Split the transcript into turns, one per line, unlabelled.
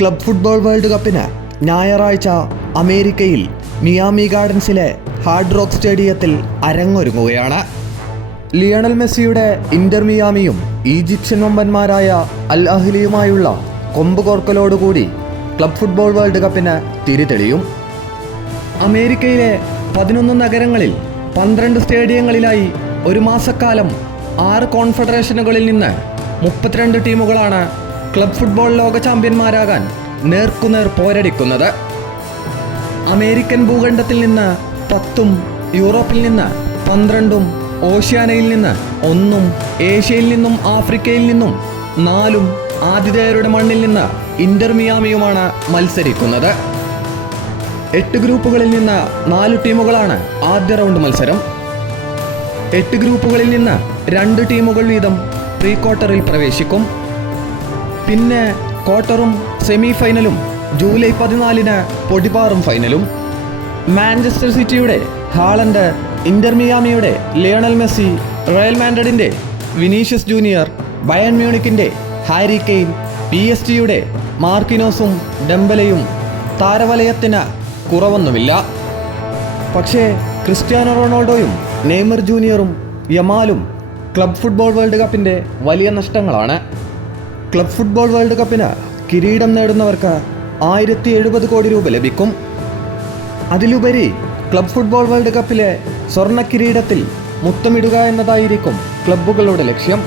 Club football world കപ്പിന് ഞായറാഴ്ച അമേരിക്കയിൽ മിയാമി ഗാർഡൻസിലെ ഹാർഡ് റോക്ക് സ്റ്റേഡിയത്തിൽ അരങ്ങൊരുങ്ങുകയാണ്. ലിയണൽ മെസ്സിയുടെ ഇന്റർ മിയാമിയും ഈജിപ്ഷ്യൻ വമ്പന്മാരായ അൽ അഹ്ലിയുമായുള്ള കൊമ്പ് കോർക്കലോടുകൂടി ക്ലബ് ഫുട്ബോൾ വേൾഡ് കപ്പിന് തിരിതെളിയും. അമേരിക്കയിലെ പതിനൊന്ന് നഗരങ്ങളിൽ പന്ത്രണ്ട് സ്റ്റേഡിയങ്ങളിലായി ഒരു മാസക്കാലം ആറ് കോൺഫെഡറേഷനുകളിൽ നിന്ന് മുപ്പത്തിരണ്ട് ടീമുകളാണ് ക്ലബ് ഫുട്ബോൾ ലോക ചാമ്പ്യന്മാരാകാൻ നേർക്കുനേർ പോരടിക്കുന്നത് അമേരിക്കൻ ഭൂഖണ്ഡത്തിൽ നിന്ന് പത്തും യൂറോപ്പിൽ നിന്ന് പന്ത്രണ്ടും ഓഷ്യാനയിൽ നിന്ന് ഒന്നും ഏഷ്യയിൽ നിന്നും ആഫ്രിക്കയിൽ നിന്നും നാലും ആതിഥേയരുടെ മണ്ണിൽ നിന്ന് ഇന്റർമിയാമിയുമാണ് മത്സരിക്കുന്നത്. എട്ട് ഗ്രൂപ്പുകളിൽ നിന്ന് നാല് ടീമുകളാണ് ആദ്യ റൗണ്ട് മത്സരം. എട്ട് ഗ്രൂപ്പുകളിൽ നിന്ന് രണ്ട് ടീമുകൾ വീതം പ്രീ ക്വാർട്ടറിൽ പ്രവേശിക്കും. പിന്നെ ക്വാർട്ടറും സെമി ഫൈനലും ജൂലൈ പതിനാലിന് പൊടിപാറും ഫൈനലും. മാഞ്ചസ്റ്റർ സിറ്റിയുടെ ഹാളൻഡ് ഇന്റർമിയാമിയുടെ ലിയണൽ മെസ്സി റയൽ മാൻഡ്രിഡിന്റെ വിനീഷ്യസ് ജൂനിയർ ബയൺ മ്യൂണിക്കിന്റെ ഹാരി കെയ്ൻ പി എസ് ടിയുടെ മാർക്കിനോസും ഡെംബലയും താരവലയത്തിന് കുറവൊന്നുമില്ല. പക്ഷേ ക്രിസ്ത്യാനോ റൊണാൾഡോയും നെയ്മർ ജൂനിയറും യമാലും ക്ലബ് ഫുട്ബോൾ വേൾഡ് കപ്പിന്റെ വലിയ നഷ്ടങ്ങളാണ്. ക്ലബ് ഫുട്ബോൾ വേൾഡ് കപ്പിന് കിരീടം നേടുന്നവർക്ക് ആയിരത്തി എഴുപത് കോടി രൂപ ലഭിക്കും. അതിലുപരി ക്ലബ് ഫുട്ബോൾ വേൾഡ് കപ്പിലെ സ്വർണ കിരീടത്തിൽ മുത്തമിടുക എന്നതായിരിക്കും ക്ലബ്ബുകളുടെ ലക്ഷ്യം.